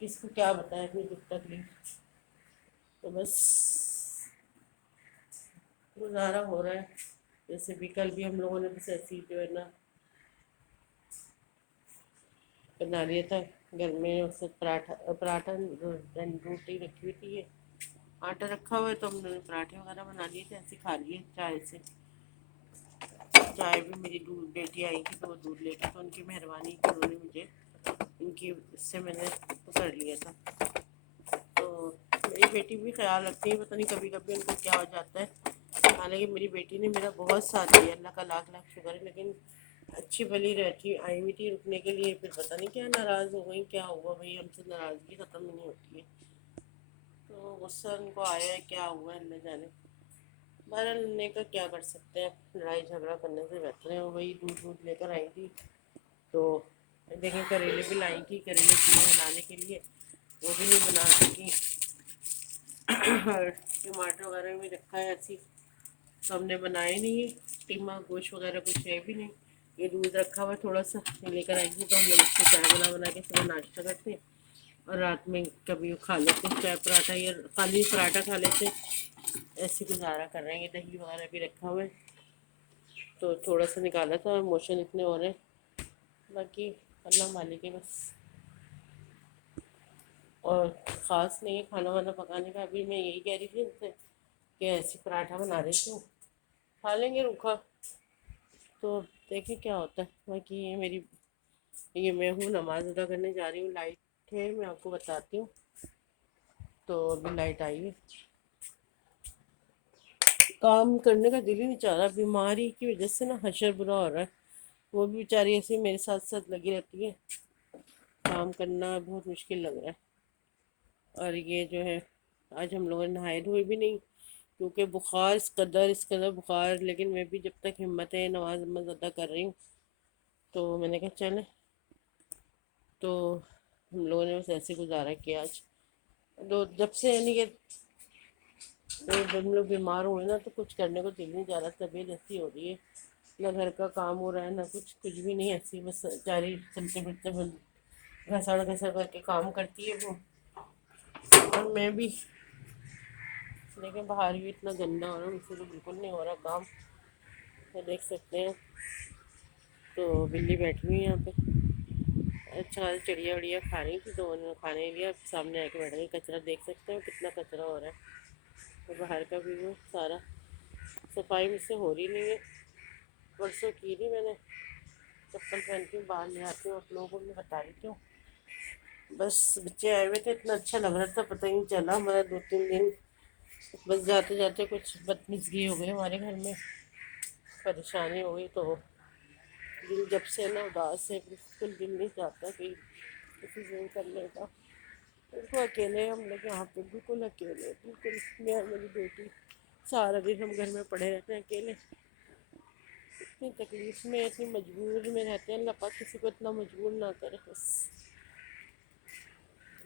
کس کو کیا بتائیں اپنی دکھ تکلیف. تو بس گزارا ہو رہا ہے. جیسے بھی کل بھی ہم لوگوں نے بس ایسی جو ہے نا بنا لیا تھا گھر میں، اس سے پراٹھا روٹی رکھی ہوئی تھی، آٹا رکھا ہوا ہے تو ہم نے پراٹھے وغیرہ بنا لیے تھے، ایسے کھا لیے چائے سے. چائے بھی میری بیٹی آئی تھی تو وہ دودھ لے کے، تو ان کی مہربانی کہ انہوں نے مجھے ان کی اس سے میں نے کر لیا تھا. تو میری بیٹی بھی خیال رکھتی ہے، پتہ نہیں کبھی کبھی ان کو کیا ہو جاتا ہے. حالانکہ میری بیٹی نے میرا بہت ساتھ دیا، اللہ کا لاکھ لاکھ شکر ہے، لیکن اچھی بھلی رہتی آئی ہوئی تھی رکنے کے لیے، پھر پتہ نہیں کیا ناراض ہو گئی، کیا ہوا بھائی، ہم سے ناراضگی ختم ہی نہیں ہوتی ہے. تو غصہ ان کو آیا ہے، کیا ہوا ہے اللہ جانے. بہرحال نے کا کیا کر سکتے ہیں، لڑائی جھگڑا کرنے سے بہتر ہے. وہی دودھ لے کر آئی تھی تو دیکھیں کریلے بھی لائی تھی، کریلے پوڑے بنانے کے لیے، وہ بھی نہیں بنا سکی. اور ٹماٹر وغیرہ بھی رکھا ہے ایسی، تو ہم نے بنائے نہیں، قیمہ گوشت وغیرہ کچھ ہے بھی نہیں. یہ دودھ رکھا ہوا تھوڑا سا، یہ لے کر آئیں گی تو ہم لوگ اس سے چائے بنا کے صبح ناشتہ کرتے ہیں، اور رات میں کبھی وہ کھا لیتے ہیں چائے پراٹھا، یا خالی پراٹھا کھا لیتے. ایسے گزارا کر رہے ہیں. یہ دہی وغیرہ بھی رکھا ہوا ہے تو تھوڑا سا نکالا تھا، موشن اتنے ہو رہے ہیں، باقی اللہ مالک ہے بس. اور خاص نہیں ہے کھانا وانا پکانے کا. ابھی میں یہی کہہ رہی تھی ان سے کہ ایسے پراٹھا بنا رہی تھی، کھا لیں گے روکھا تو دیکھیں کیا ہوتا ہے. باقی یہ میں ہوں نماز ادا کرنے جا رہی ہوں. لائٹ ہے، میں آپ کو بتاتی ہوں. تو ابھی لائٹ آئی ہے. کام کرنے کا دل ہی نہیں چاہ رہا، بیماری کی وجہ سے نا حشر برا ہو رہا ہے. وہ بھی بیچاری ایسے میرے ساتھ ساتھ لگی رہتی ہے، کام کرنا بہت مشکل لگ رہا ہے. اور یہ جو ہے آج ہم لوگوں نے نہائے دھوئے بھی نہیں، کیونکہ بخار اس قدر بخار. لیکن میں بھی جب تک ہمت ہے نماز ادا کر رہی ہوں. تو میں نے کہا چلیں، تو ہم لوگوں نے بس ایسے گزارا کیا آج. جب سے یعنی کہ جب ہم لوگ بیمار ہوئے نا تو کچھ کرنے کو دل نہیں جا رہا. طبیعت ایسی ہو رہی ہے، نہ گھر کا کام ہو رہا ہے، نہ کچھ بھی نہیں. ایسی بس جاری چلتے پھرتے گھسڑ گھسڑ کر کے کام کرتی ہے وہ. اور میں بھی لیکن باہر بھی اتنا گندا ہو رہا ہے، مجھ سے تو بالکل نہیں ہو رہا کام. تو دیکھ سکتے ہیں. تو بلی بیٹھی ہوئی یہاں پہ، اچھا چڑیا وڑیا کھا رہی تھی تو انہوں نے کھانے لیا، سامنے آ کے بیٹھ گئی. کچرا دیکھ سکتے ہیں کتنا کچرا ہو رہا ہے. تو باہر کا بھی وہ سارا صفائی مجھ سے ہو رہی نہیں ہے. پرسوں کی تھی میں نے، چپل پہنتی ہوں باہر لے آتی ہوں، آپ لوگوں کو میں بتا رہی کیوں. بس بچے آئے ہوئے تھے، اتنا اچھا لگ رہا تھا، پتہ ہی نہیں چلا ہمارا 2 3 دن بس جاتے جاتے کچھ بدمزگی ہو گئی ہمارے گھر میں، پریشانی ہو گئی. تو دل جب سے نا اداس ہے، بالکل دل نہیں چاہتا کہ کسی سے کرنے کا. بالکل اکیلے ہم لوگ یہاں پہ، بالکل اکیلے، بالکل میں اور میری بیٹی. سارا دن ہم گھر میں پڑے رہتے ہیں اکیلے. اتنی تکلیف میں، اتنی مجبور میں رہتے ہیں. اللہ پاک کسی کو اتنا مجبور نہ کرے بس.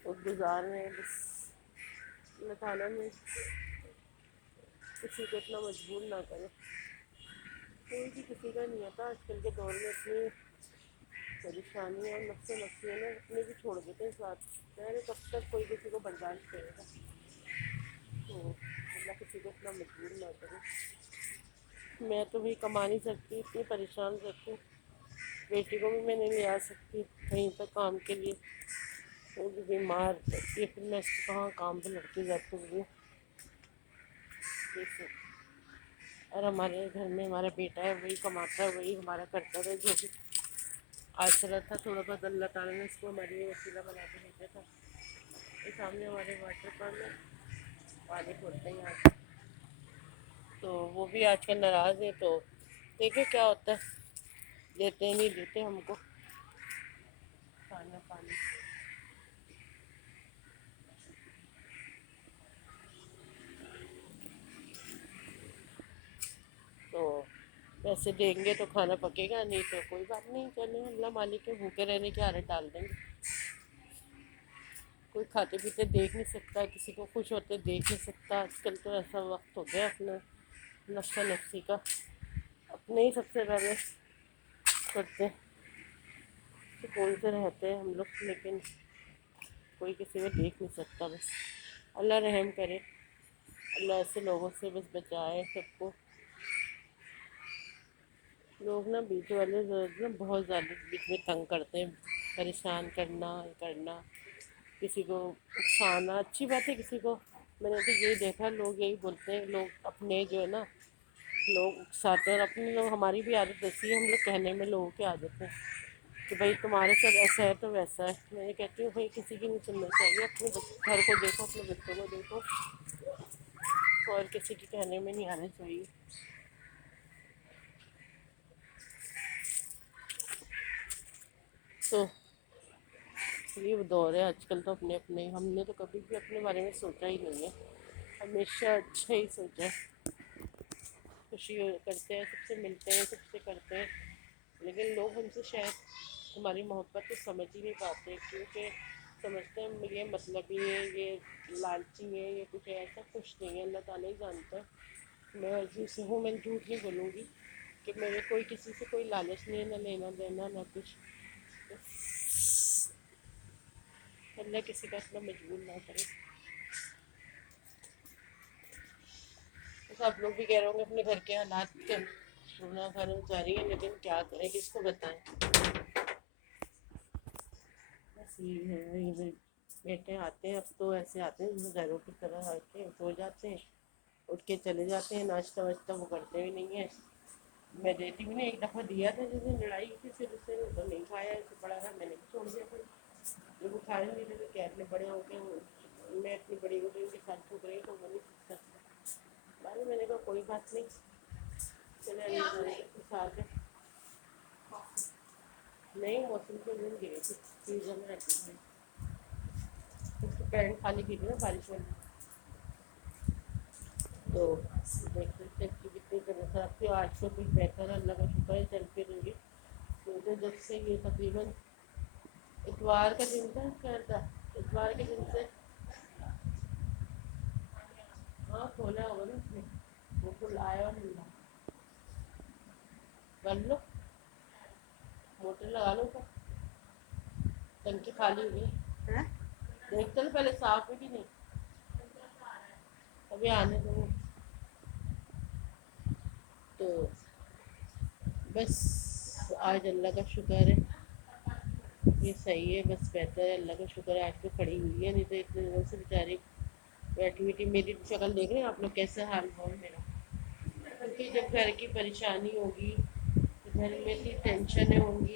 اور گزار رہے ہیں بس. اللہ تعالیٰ نے کسی کو اتنا مجبور نہ کرے. کوئی بھی کسی کا نہیں ہوتا آج کل کے دور میں. اتنی پریشانی اور نفس نفسی ہے نا، اپنے بھی چھوڑ دیتے ہیں ساتھ. پہلے کب تک کوئی کسی کو برداشت کرے گا. تو اللہ کسی کو اتنا مجبور نہ کرے. میں تو بھی کما نہیں سکتی، اتنی پریشان رہتی ہوں. بیٹی کو بھی میں نہیں لے آ سکتی کہیں پہ کام کے لیے، وہ بھی بیمار رہتی ہے. پھر میں اس کو کہاں کام پہ لڑتی جاتی ہوں. اور ہمارے گھر میں ہمارا بیٹا ہے، وہی کماتا ہے، وہی ہمارا کرتا ہے. جو بھی آسرا تھا تھوڑا بہت اللہ تعالیٰ نے اس کو ہمارے لیے وسیلہ بنا کے بھیجا تھا. یہ سامنے ہمارے واٹر پارک ہے، پانی کھولتے ہیں یہاں سے. تو وہ بھی آج کل ناراض ہے، تو دیکھیں کیا ہوتا ہے. دیتے نہیں دیتے ہم کو کھانا پانی. تو پیسے دیں گے تو کھانا پکے گا، نہیں تو کوئی بات نہیں، چلیں اللہ مالک کے بھوکے رہنے کی عادت ڈال دیں گے. کوئی کھاتے پیتے دیکھ نہیں سکتا، کسی کو خوش ہوتے دیکھ نہیں سکتا. آج کل تو ایسا وقت ہو گیا اپنا نفس نفسی کا، اپنے ہی سب سے پہلے کرتے سکون سے رہتے ہیں ہم لوگ. لیکن کوئی کسی کو دیکھ نہیں سکتا. بس اللہ رحم کرے، اللہ ایسے لوگوں سے بس بچائے سب کو. لوگ نا بیچ والے نا بہت زیادہ بیچ میں تنگ کرتے ہیں، پریشان کرنا کسی کو اکسانا. اچھی بات ہے کسی کو، میں نے تو یہی دیکھا لوگ یہی بولتے ہیں، لوگ اپنے جو ہے نا لوگ اکساتے ہیں، اور اپنی لوگ ہماری بھی عادت ایسی ہے، ہم لوگ کہنے میں لوگوں کی عادت ہے کہ بھائی تمہارے ساتھ ایسا ہے تو ویسا ہے. میں یہ کہتی ہوں بھائی کسی کی نہیں سننا چاہیے، اپنے گھر کو دیکھو، اپنے بچوں کو دیکھو، اور کسی کے کہنے میں نہیں آنا چاہیے. تو یہ دور ہے آج کل، تو اپنے اپنے ہم نے تو کبھی بھی اپنے بارے میں سوچا ہی نہیں ہے، ہمیشہ اچھا ہی سوچا ہے. خوشی کرتے ہیں، سب سے ملتے ہیں، سب سے کرتے ہیں، لیکن لوگ ہم سے شاید ہماری محبت کو سمجھ ہی نہیں پاتے، کیونکہ سمجھتے ہیں یہ مطلب ہی ہے، یہ لالچی ہے، یہ کچھ ایسا کچھ نہیں ہے. اللہ تعالیٰ ہی جانتا ہے. میں عزیز سے ہوں، میں جھوٹ نہیں بولوں گی کہ میرے کوئی کسی سے کوئی لالچ نہیں ہے، نہ لینا دینا نہ کچھ. اللہ کسی کا اتنا مجبور نہ کرے. آپ لوگ بھی کہہ رہے ہوں گے اپنے گھر کے حالات کے سونا گھر جاری ہے، لیکن کیا کریں، کس کو بتائیں. بس یہ ہے، یہ بیٹے آتے ہیں اب تو ایسے آتے ہیں جیسے غیروں کی طرح آ کے سو جاتے ہیں، اٹھ کے چلے جاتے ہیں. ناشتہ واشتہ وہ کرتے بھی نہیں ہیں. میں دیتی بھی نہیں. ایک دفعہ دیا تھا جس دن لڑائی کی، پھر اس سے تو نہیں کھایا، اسے پڑا تھا، میں نے بھی چھوڑ دیا. پھر جب وہ کھانے نہیں تھے تو کیا اتنے بڑے ہو کے میں اتنی بڑی ہو گئی ان کے ساتھ چھوٹ رہی تو وہ نہیں سکتا. بعد میں نے کہا کوئی بات نہیں، چلے ساتھ نہیں. موسم کے دن گئے تھے، فریزر میں رکھی تھی اس کی پینٹ خالی کی تھی نا بارش والی، تو دیکھ سکتے کی کتنی طرح خراب تھی. آج تو کچھ بہتر ہے، اللہ کا شکر ہے، چل پھر رہی. کیونکہ جب سے یہ تقریباً اتوار کا دن تھا، خیر تھا اتوار کے دن سے. ہاں کھولا ہوگا نا اس نے، وہ کھل آیا اور ملا کر لو، موٹر لگا لو. اوپر ٹنکی خالی ہوئی ہے، دیکھتے تو پہلے صاف ہے کہ نہیں. ابھی آنے دو. تو بس آج اللہ کا شکر ہے یہ صحیح ہے، بس بہتر ہے، اللہ کا شکر ہے آج تو کھڑی ہوئی ہے. نہیں تو اتنے دنوں سے بیچاری بیٹھی بیٹھی. میری شکل دیکھ رہے ہیں آپ لوگ کیسا حال ہوا میرا، کیونکہ جب گھر کی پریشانی ہوگی، گھر میں کی ٹینشنیں ہوں گی،